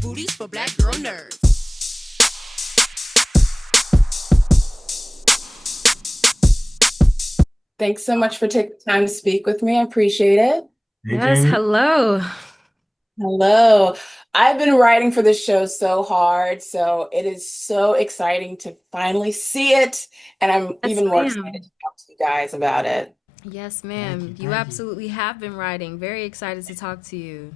booties for black girl nerds. Thanks so much for taking the time to speak with me. I appreciate it. Hey, Yes, Jamie. hello. Hello. I've been writing for this show so hard, so it is so exciting to finally see it. And I'm Yes, even more excited ma'am. to talk to you guys about it. Yes, Thank you. ma'am. You Thank you. absolutely have been writing. Very excited to talk to you.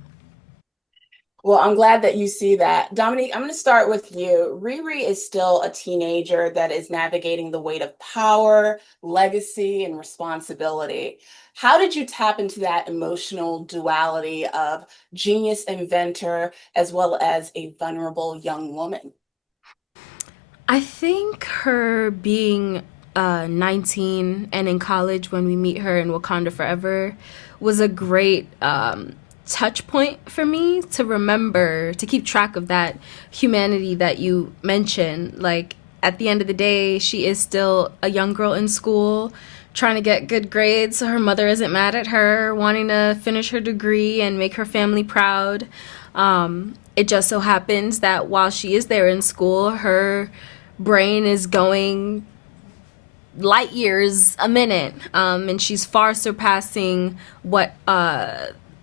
Well, I'm glad that you see that. Dominique, I'm going to start with you. Riri is still a teenager that is navigating the weight of power, legacy, and responsibility. How did you tap into that emotional duality of genius inventor as well as a vulnerable young woman? I think her being 19 and in college when we meet her in Wakanda Forever was a great touch point for me to remember, to keep track of that humanity that you mentioned. Like, at the end of the day, she is still a young girl in school trying to get good grades so her mother isn't mad at her, wanting to finish her degree and make her family proud. It just so happens that while she is there in school, her brain is going light years a minute, and she's far surpassing what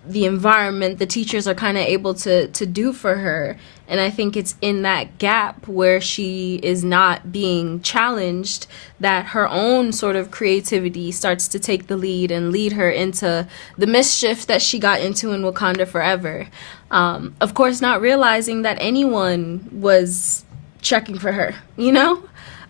the environment, the teachers are kind of able to do for her. And I think it's in that gap where she is not being challenged that her own sort of creativity starts to take the lead and lead her into the mischief that she got into in Wakanda Forever. Of course, not realizing that anyone was checking for her, you know?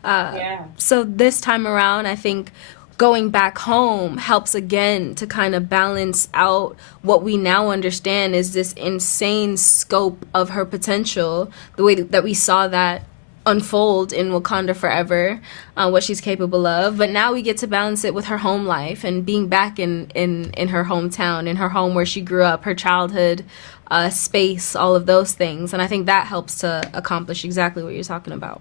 Yeah. So this time around, I think going back home helps again to kind of balance out what we now understand is this insane scope of her potential, the way that we saw that unfold in Wakanda Forever, what she's capable of. But now we get to balance it with her home life and being back in her hometown, in her home where she grew up, her childhood space, all of those things. And I think that helps to accomplish exactly what you're talking about.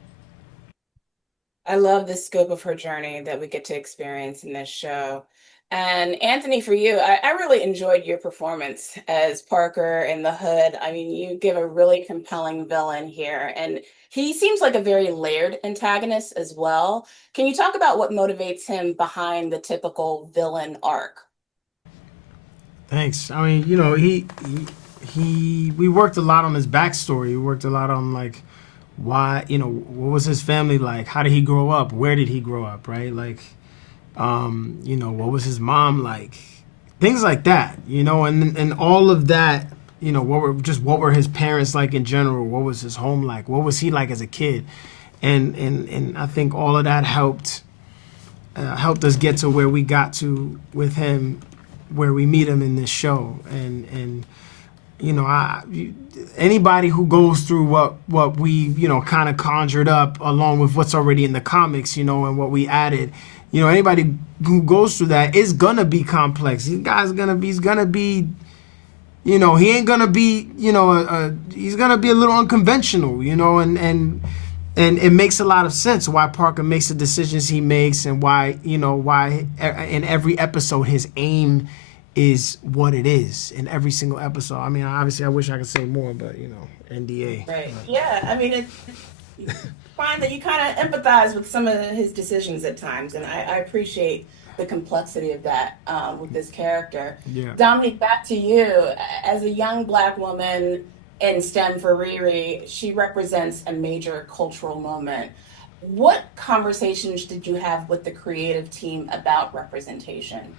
I love the scope of her journey that we get to experience in this show. And Anthony, for you, I really enjoyed your performance as Parker in The Hood. I mean, you give a really compelling villain here, and he seems like a very layered antagonist as well. Can you talk about what motivates him behind the typical villain arc? Thanks. I mean, we worked a lot on his backstory. We worked a lot on like why, what was his family like? How did he grow up? Where did he grow up? Right? Like, what was his mom like? Things like that, and all of that, what were his parents like in general? What was his home like? What was he like as a kid? And I think all of that helped us get to where we got to with him, where we meet him in this show. And anybody who goes through what we kind of conjured up along with what's already in the comics, and what we added, anybody who goes through that is gonna be complex. This guy's gonna be, he's gonna be, he ain't gonna be, he's gonna be a little unconventional, and it makes a lot of sense why Parker makes the decisions he makes, and why in every episode his aim is what it is in every single episode. I mean, obviously, I wish I could say more, but NDA. Right. Yeah. I mean, it's fine that you kind of empathize with some of his decisions at times, and I appreciate the complexity of that with this character. Yeah. Dominique, back to you. As a young Black woman in STEM for Riri, she represents a major cultural moment. What conversations did you have with the creative team about representation?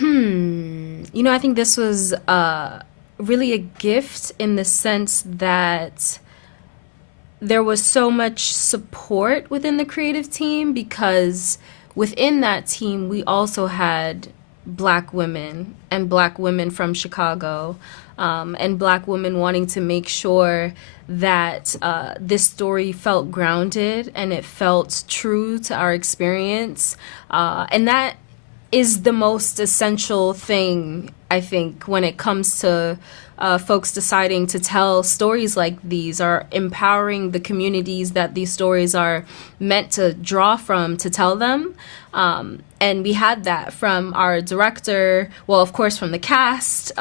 I think this was really a gift in the sense that there was so much support within the creative team because within that team, we also had Black women and Black women from Chicago, and Black women wanting to make sure that this story felt grounded and it felt true to our experience. And that is the most essential thing I think, when it comes to folks deciding to tell stories like these, or empowering the communities that these stories are meant to draw from to tell them. And we had that from our director, well, of course, from the cast,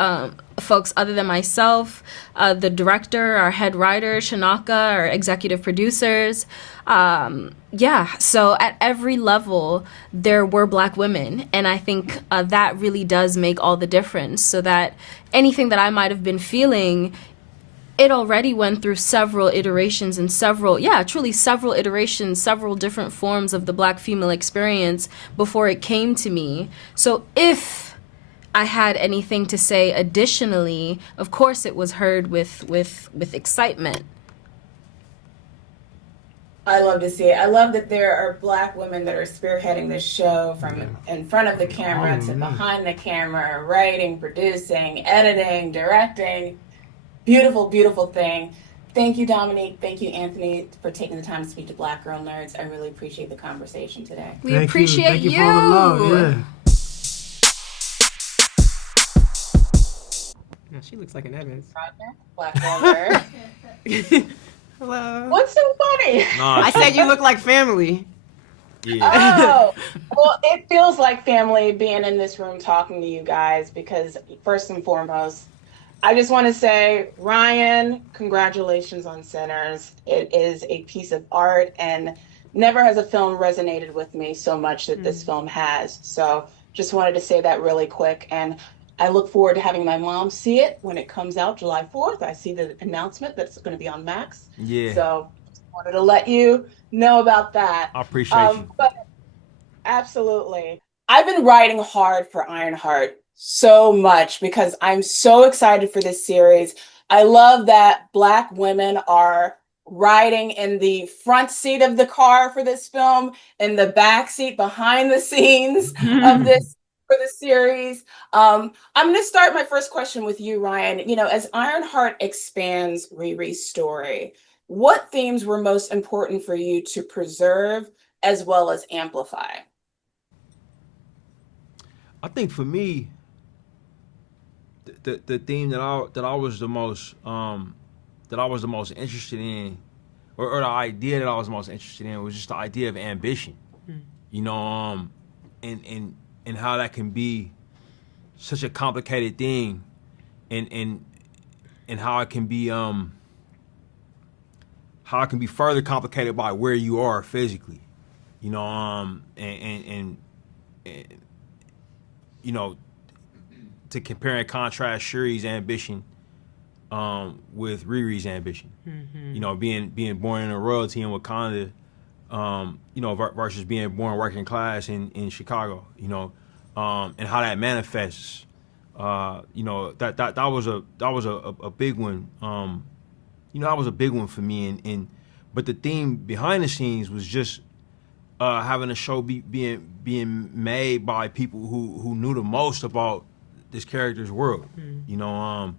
folks other than myself, the director, our head writer, Chinaka, our executive producers. So at every level, there were Black women. And I think that really does make all the difference, so that anything that I might have been feeling, it already went through several iterations and several iterations, several different forms of the Black female experience before it came to me. So if I had anything to say additionally, of course it was heard with excitement. I love to see it. I love that there are Black women that are spearheading this show, from in front of the camera to behind the camera, writing, producing, editing, directing. Beautiful, beautiful thing. Thank you, Dominique. Thank you, Anthony, for taking the time to speak to Black Girl Nerds. I really appreciate the conversation today. We appreciate Thank you for all the love. Yeah, she looks like an Evans. Black Girl Nerd. Hello. What's so funny? I said you look like family. Oh, well, it feels like family being in this room talking to you guys, because first and foremost, I just want to say, Ryan, congratulations on Sinners. It is a piece of art, and never has a film resonated with me so much that this film has. So just wanted to say that really quick. And I look forward to having my mom see it when it comes out July 4th. I see the announcement that it's going to be on Max. Yeah. So just wanted to let you know about that. I appreciate you. But absolutely. I've been writing hard for Ironheart so much because I'm so excited for this series. I love that Black women are riding in the front seat of the car for this film, in the back seat behind the scenes of this for the series. I'm going to start my first question with you, Ryan. You know, as Ironheart expands Riri's story, what themes were most important for you to preserve as well as amplify? I think for me, the theme that I was the most interested in, or the idea that I was most interested in, was just the idea of ambition. You know, and how that can be such a complicated thing, and how it can be further complicated by where you are physically. You know, and you know, to compare and contrast Shuri's ambition with Riri's ambition. You know, being born in a royalty in Wakanda, you know, versus being born working class in Chicago. You know, and how that manifests. You know, that was a big one. You know, that was a big one for me. But the theme behind the scenes was just having a show being made by people who knew the most about this character's world. You know,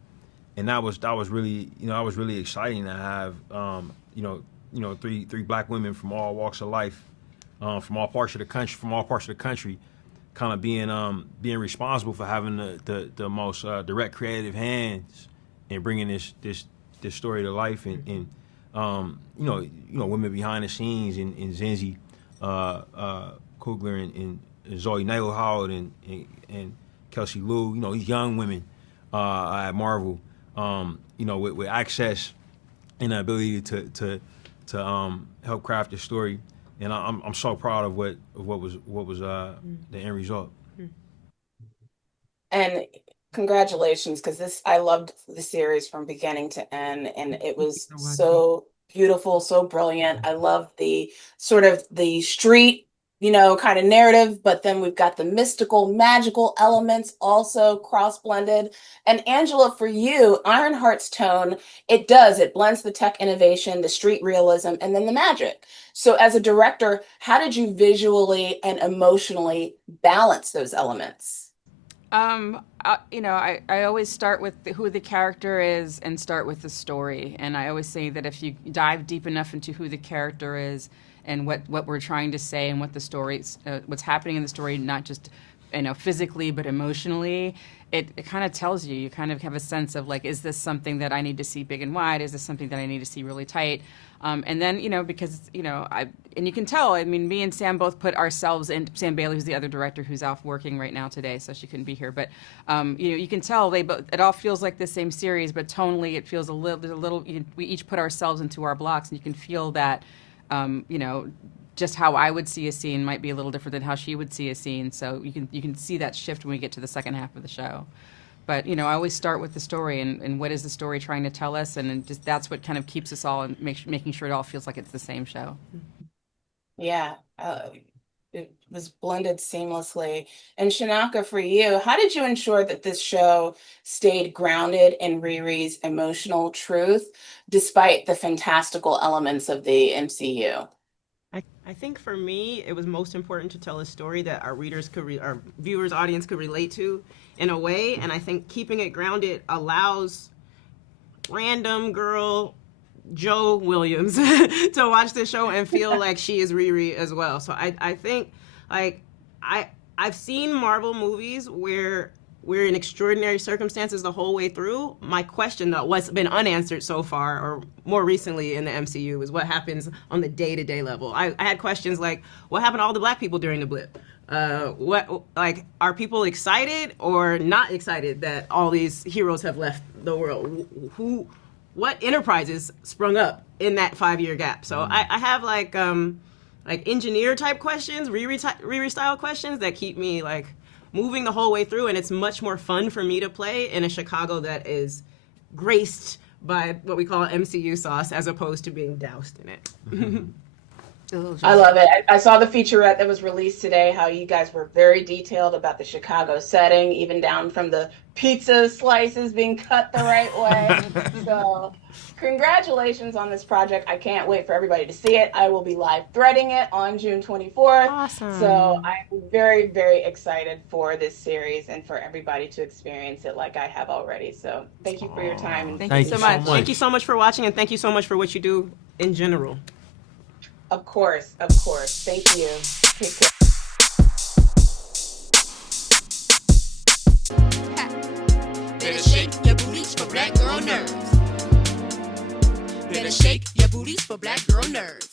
and that was really, you know, that was really exciting to have you know three Black women from all walks of life, from all parts of the country, kind of being responsible for having the most direct creative hands in bringing this story to life, and you know women behind the scenes in Zenzi, Coogler, and Zoe Nailhout, and Kelsey Liu, you know, these young women at Marvel, you know, with access and the ability to help craft the story. And I'm so proud of what was the end result. And congratulations, because I loved the series from beginning to end, and it was so beautiful, so brilliant. I love the sort of the street, you know, kind of narrative, but then we've got the mystical, magical elements also cross-blended. And Angela, for you, Ironheart's tone, it blends the tech innovation, the street realism, and then the magic. So as a director, how did you visually and emotionally balance those elements? You know, I always start with who the character is and start with the story. And I always say that if you dive deep enough into who the character is and what we're trying to say and what the story, what's happening in the story, not just physically, but emotionally, it kind of tells you. You kind of have a sense of like, is this something that I need to see big and wide? Is this something that I need to see really tight? And then, because, and you can tell, I mean, me and Sam both put ourselves in, Sam Bailey, who's the other director who's off working right now today, so she couldn't be here. But, you can tell it all feels like the same series, but tonally it feels a little, we each put ourselves into our blocks, and you can feel that, just how I would see a scene might be a little different than how she would see a scene. So you can see that shift when we get to the second half of the show. But, I always start with the story and what is the story trying to tell us, and just that's what kind of keeps us all and making sure it all feels like it's the same show. Yeah, it was blended seamlessly. And Chinaka, for you, how did you ensure that this show stayed grounded in Riri's emotional truth, despite the fantastical elements of the MCU? I think for me, it was most important to tell a story that our readers our viewers' audience could relate to in a way. And I think keeping it grounded allows random girl Joe Williams to watch the show and feel like she is Riri as well. So I think like I've seen Marvel movies where we're in extraordinary circumstances the whole way through. My question, though, what's been unanswered so far, or more recently in the MCU, is what happens on the day-to-day level. I had questions like, what happened to all the black people during the blip? Are people excited or not excited that all these heroes have left the world? What enterprises sprung up in that 5-year gap? So I have like engineer type questions, Riri style questions that keep me like moving the whole way through, and it's much more fun for me to play in a Chicago that is graced by what we call MCU sauce as opposed to being doused in it. I love it. I saw the featurette that was released today, how you guys were very detailed about the Chicago setting, even down from the pizza slices being cut the right way. So congratulations on this project. I can't wait for everybody to see it. I will be live threading it on June 24th. Awesome. So I'm very, very excited for this series and for everybody to experience it like I have already. So thank you for your time. And Thank you so much. Thank you so much for watching, and thank you so much for what you do in general. Of course. Thank you. Take care. Better shake your booties for black girl nerves. Better shake your booties for black girl nerves.